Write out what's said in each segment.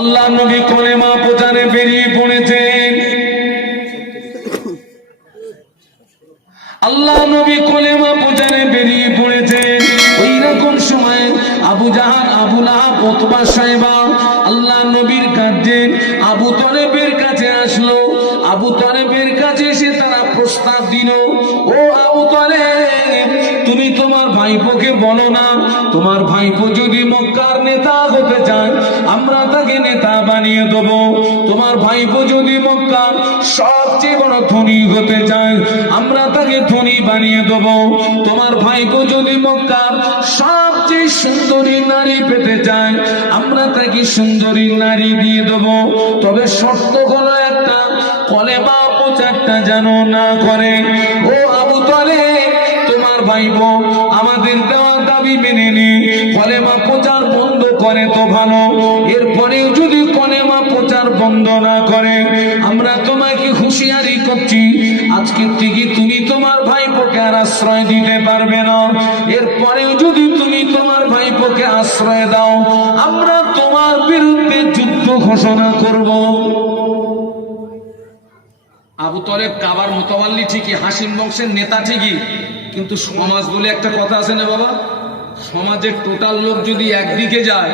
আল্লাহ নবী কলেমা প্রচারে বেরিয়ে পড়েছেন। আল্লাহ নবী কলেমা প্রচারে বেরিয়ে পড়েছেন। ওই রকম সময় আবু জাহান আবু লাহাব ওতবা সাহেবা আল্লাহ নবীর কাছে আবু তরেবের কাছে আসলো। আবু তরেবের কাছে এসে তারা প্রস্তাব দিল, ও আবু তলেব, তুমি তোমার ভাইপোকে বলো না। তোমার ভাইপো যদি মক্কার হতে চায় আমরা তাকে নেতা বানিয়ে দেবো। তোমার ভাইপো যদি মক্কার সবচেয়ে বড় ধনী হতে চায়, আমরা তাকে ধনী বানিয়ে দেবো। তোমার ভাইপো যদি মক্কার সবচেয়ে সুন্দরী নারী পেতে চায়, আমরা তাকে সুন্দরী নারী দিয়ে দেবো। তবে শর্ত হলো একটা কলেমা প্রচারটা যেন না করে। ও আবু তলে তোমার ভাইবো আমাদের দেওয়া দাবি মেনে নে। কলেমা প্রচার বন্ধ করে তো ভালো। এরপরেও যদি কলেমা প্রচার বন্ধ না করে, আমরা তোমাকে হুঁশিয়ারি করছি আজকের থেকে তুমি তোমার ভাইপোকে আর আশ্রয় দিতে পারবে না। এরপরেও যদি তুমি তোমার ভাইপোকে আশ্রয় দাও, আমরা তোমার বিরুদ্ধে যুদ্ধ ঘোষণা করব। আবু তলেব কাবার মোতাবাল্লি ঠিকই, হাসিম বংশের নেতা ঠিকই, কিন্তু সমাজ বলে একটা কথা আছে না বাবা? সমাজের টোটাল লোক যদি একদিকে যায়,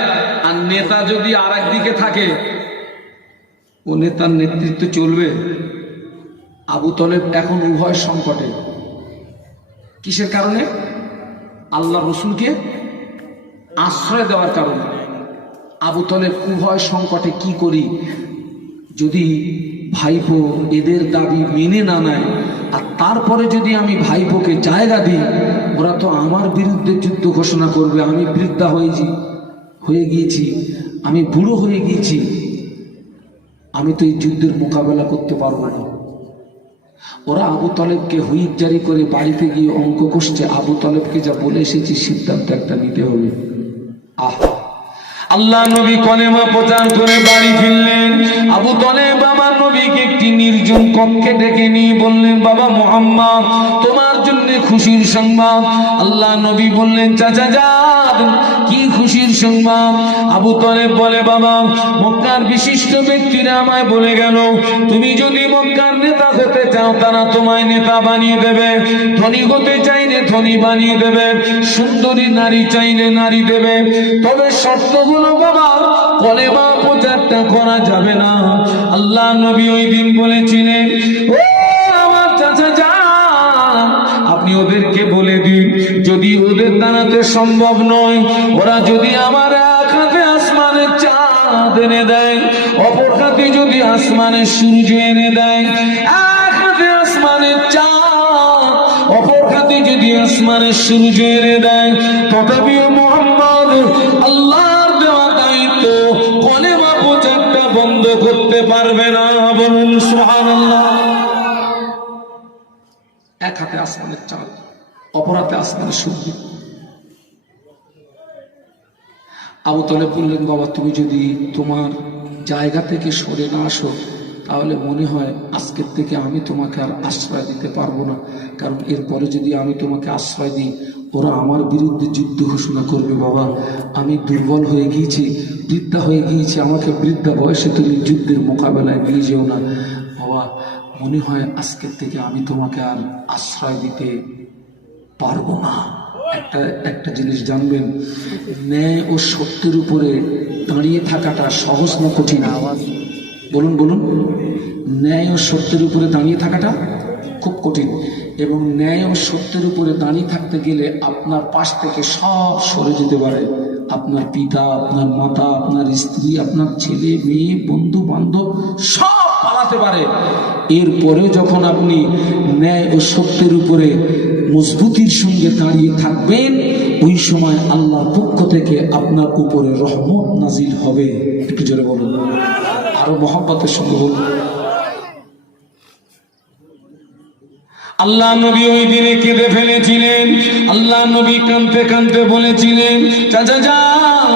আর নেতা যদি আর একদিকে থাকে, ও নেতার নেতৃত্ব চলবে। আবু তলেব এখন উভয় সংকটে। কিসের কারণে? আল্লাহ রসুলকে আশ্রয় দেওয়ার কারণে। আবু তলেব উভয় সংকটে কি করি? যদি ভাইপো এদের দাবি মেনে না নেয়, আর তারপরে যদি আমি ভাইপোকে জায়গা দিই, ওরা তো আমার বিরুদ্ধে যুদ্ধ ঘোষণা করবে, আমি বৃদ্ধা হয়েছি, হয়ে গিয়েছি, আমি বুড়ো হয়ে গিয়েছি, আমি তো এই যুদ্ধের মোকাবেলা করতে পারব না। ওরা আবু তলেবকে হুইপ জারি করে বাড়িতে গিয়ে অঙ্ক কষছে। আবু তলেবকে যা বলে এসেছি, সিদ্ধান্ত একটা নিতে হবে। আহ! আল্লাহ নবী কলেমা প্রচার করে বাড়ি ফিরলেন। আবু কনে বাবা নবীকে একটি নির্জন কক্ষে ডেকে নিয়ে বললেন, বাবা মোহাম্মদ, তোমার জন্য খুশির সংবাদ। আল্লাহ নবী বললেন, চাচা যান, কি আবু বলে, বাবা, মক্কার বিশিষ্ট ব্যক্তিরা আমায় বলে গেল, তুমি যদি মক্কার নেতা হতে চাও, তারা তোমায় নেতা বানিয়ে দেবে। ধনী হতে চাইলে ধনী বানিয়ে দেবে, সুন্দরী নারী চাইলে নারী দেবে। তবে শর্তগুলো, বাবা, কলেমা প্রচারটা করা যাবে না। আল্লাহ নবী ওই দিন বলেছিলেন আপনি ওদেরকে বলে দিন, যদি ওদের দাঁড়াতে সম্ভব নয়, ওরা যদি আমার চাঁদ এনে দেয়, অপর হাতে যদি সূর্য এনে দেয় চাঁদ, অপর হাতে যদি সূর্য এনে দেয়, তথাপিও মোহাম্মদ আল্লাহর দেওয়া দায়িত্ব কলেমা প্রচারটা বন্ধ করতে পারবে না, বলুন সুবহানাল্লাহ। হাতে আসমানের চাঁদ, অপরাধে আসমানের সূর্য। আবু তলে বললেন, বাবা, তুমি যদি তোমার জায়গা থেকে সরে না আসো, তাহলে মনে হয় আজকের থেকে আমি তোমাকে আর আশ্রয় দিতে পারব না। কারণ এরপরে যদি আমি তোমাকে আশ্রয় দিই ওরা আমার বিরুদ্ধে যুদ্ধ ঘোষণা করবে বাবা। আমি দুর্বল হয়ে গিয়েছি বৃদ্ধা হয়ে গিয়েছি। আমাকে বৃদ্ধা বয়সে তুমি যুদ্ধের মোকাবেলায় নিয়ে যেও না। বাবা মনে হয় আজকের থেকে আমি তোমাকে আর আশ্রয় দিতে পারব না। একটা একটা জিনিস জানবেন ন্যায় ও সত্যের উপরে দাঁড়িয়ে থাকাটা সহজ না কঠিন? আওয়াজ। বলুন বলুন। ন্যায় ও সত্যের উপরে দাঁড়িয়ে থাকাটা খুব কঠিন এবং ন্যায় ও সত্যের উপরে দাঁড়িয়ে থাকতে গেলে আপনার পাশ থেকে সব সরে যেতে পারে। আপনার পিতা, আপনার মাতা, আপনার স্ত্রী, আপনার ছেলে, মেয়ে, বন্ধু, বান্ধব সব পালাতে পারে। এরপরে যখন আপনি ন্যায় ও সত্যের উপরে মজবুতির সঙ্গে দাঁড়িয়ে থাকবেন, ওই সময় আল্লাহর পক্ষ থেকে আপনার উপরে রহমত নাজিল হবে। একটু জোরে বলুন। আরও মহব্বতের সঙ্গে বলুন। আল্লাহ নবী ওই দিনে কেঁদে ফেলেছিলেন। আল্লাহ নবী কাঁদতে কাঁদতে বলেছিলেন, চাচা যাও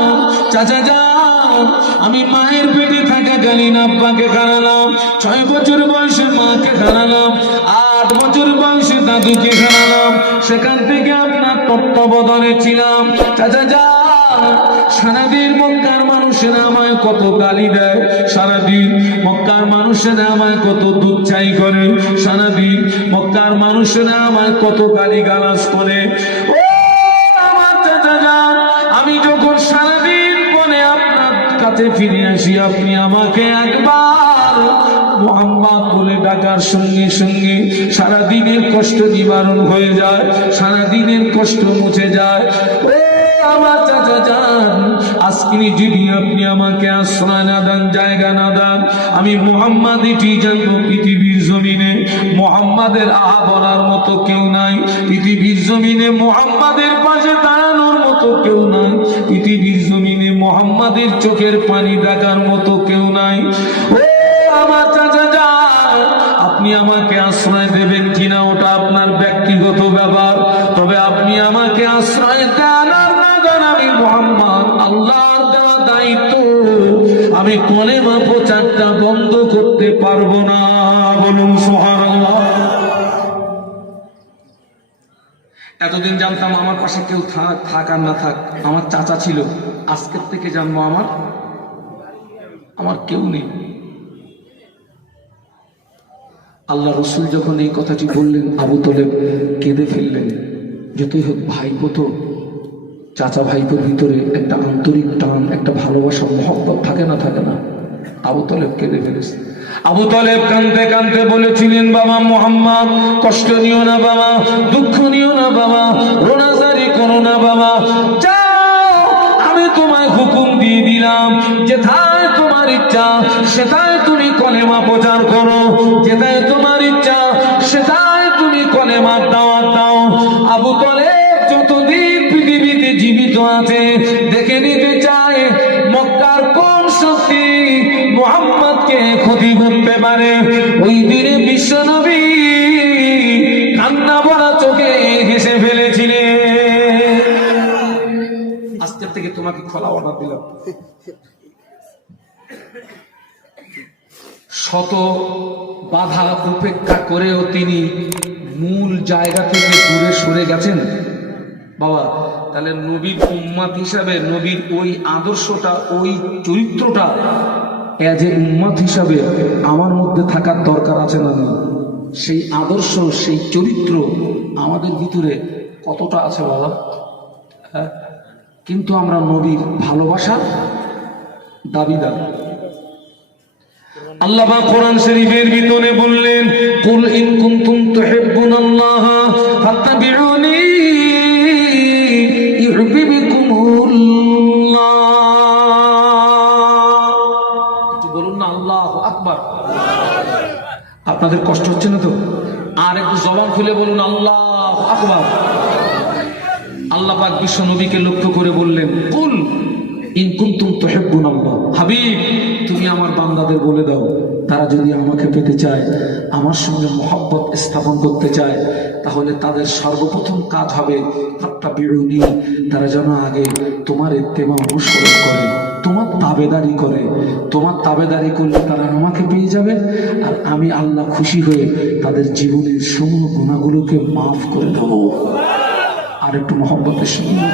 চাচা যাও আমি মায়ের পেটে থাকাকালীন আব্বাকে হারালাম, ছয় বছর বয়সে মাকে হারালাম, আট বছর বয়সে দাদুকে হারালাম, সেখান থেকে আপনার তত্ত্বাবধানে ছিলাম। চাচা যাও সারাদিন মক্কার মানুষেরা আমায় কত গালি দেয়, সারাদিন মক্কার মানুষেরা আমায় কত দুচ্ছাই করে, সারাদিন মক্কার মানুষেরা আমায় কত গালি গালাজ করে আমি যখন সারাদিন আপনার কাছে ফিরে আসি, আপনি আমাকে একবার মোহাম্মদ বলে ডাকার সঙ্গে সঙ্গে সারা দিনের কষ্ট নিবারণ হয়ে যায় সারা দিনের কষ্ট মুছে যায়। আজকে যদি আপনি আমাকে আশ্রয় না দেন, জায়গা না দেন, আমি মোহাম্মদ এটি জানব, পৃথিবীর জমিনে মোহাম্মদের আহা বলার মতো কেউ নাই, পৃথিবীর জমিনে মোহাম্মদের পাশে দাঁড়ানোর মতো কেউ নাই, পৃথিবীর জমিনে মোহাম্মদের চোখের পানি দেখার মতো কেউ নাই। ও আমার চাচা যান, আপনি আমাকে আশ্রয় দেবেন কিনা ওটা আপনার ব্যক্তিগত ব্যাপার, তবে আপনি আমাকে আশ্রয় আমি কলেমা প্রচারটা বন্ধ করতে পারব না। বলুন সোহান এতদিন জানতাম আমার পাশে কেউ থাক থাক আর না থাক, আমার চাচা ছিল। আজকের থেকে জানব আমার আমার কেউ নেই। আল্লাহ রসুল যখন এই কথাটি বললেন, আবু তলেব কেঁদে ফেললেন। যতই হোক ভাইপো তো চাচা ভাইপোর ভিতরে একটা আন্তরিক টান, একটা ভালোবাসা, মহব্বত থাকে না থাকে না? আবু তলেব কেঁদে ফেলেছে। আবু তলেব কানতে কানতে বলেছিলেন, বাবা মোহাম্মদ, কষ্ট নিও না, বাবা। দুঃখ নিও না, বাবা। রোনাজারি করো না, বাবা। যাও, আমি তোমায় হুকুম দিয়ে দিলাম। যেথায় তোমার ইচ্ছা সেটাই তুমি কলেমা আজকের খোলা অর্ডার দিলাম। শত বাধা উপেক্ষা করেও তিনি মূল জায়গা থেকে দূরে সরে গেছেন। বাবা, তাহলে নবীর উম্মাত হিসাবে নবীর ওই আদর্শটা, ওই চরিত্রটা এজ এ উম্মাদ হিসাবে আমার মধ্যে থাকার দরকার আছে না সেই আদর্শ, সেই চরিত্র আমাদের ভিতরে কতটা আছে বাবা? হ্যাঁ? কিন্তু আমরা নবীর ভালোবাসা দাবিদার। আল্লাহ কোরআন শরীফের ভিতরে বললেন কুল ইন কুনতুম তুহিব্বুনাল্লাহ ফাত্তাবিউনি ইউহিব্বুকুমুল্লাহ। একটু বলুন না আল্লাহু আকবার। আপনাদের কষ্ট হচ্ছে না তো? আর একটু জবান খুলে বলুন আল্লাহ আকবার। আল্লাহ পাক বিশ্ব নবীকে লক্ষ্য করে বললেন, কুল ইন কুনতুম তুহিব্বুনাল্লাহ হাবিব, তুমি আমার বান্দাদের বলে দাও, তারা যদি আমাকে পেতে চায়, আমার সঙ্গে মহব্বত স্থাপন করতে চায়, তাহলে তাদের সর্বপ্রথম কাজ হবে হাত্তা বিরুনি তারা যেন আগে তোমার ইত্তেমা অনুসরণ করে, তোমার তাবেদারি করে। তোমার তাবেদারি করলে তারা আমাকে পেয়ে যাবে, আর আমি আল্লাহ খুশি হয়ে তাদের জীবনের সমূহ গুণাগুলোকে মাফ করে দেবো। আর একটু মহব্বতের সঙ্গে।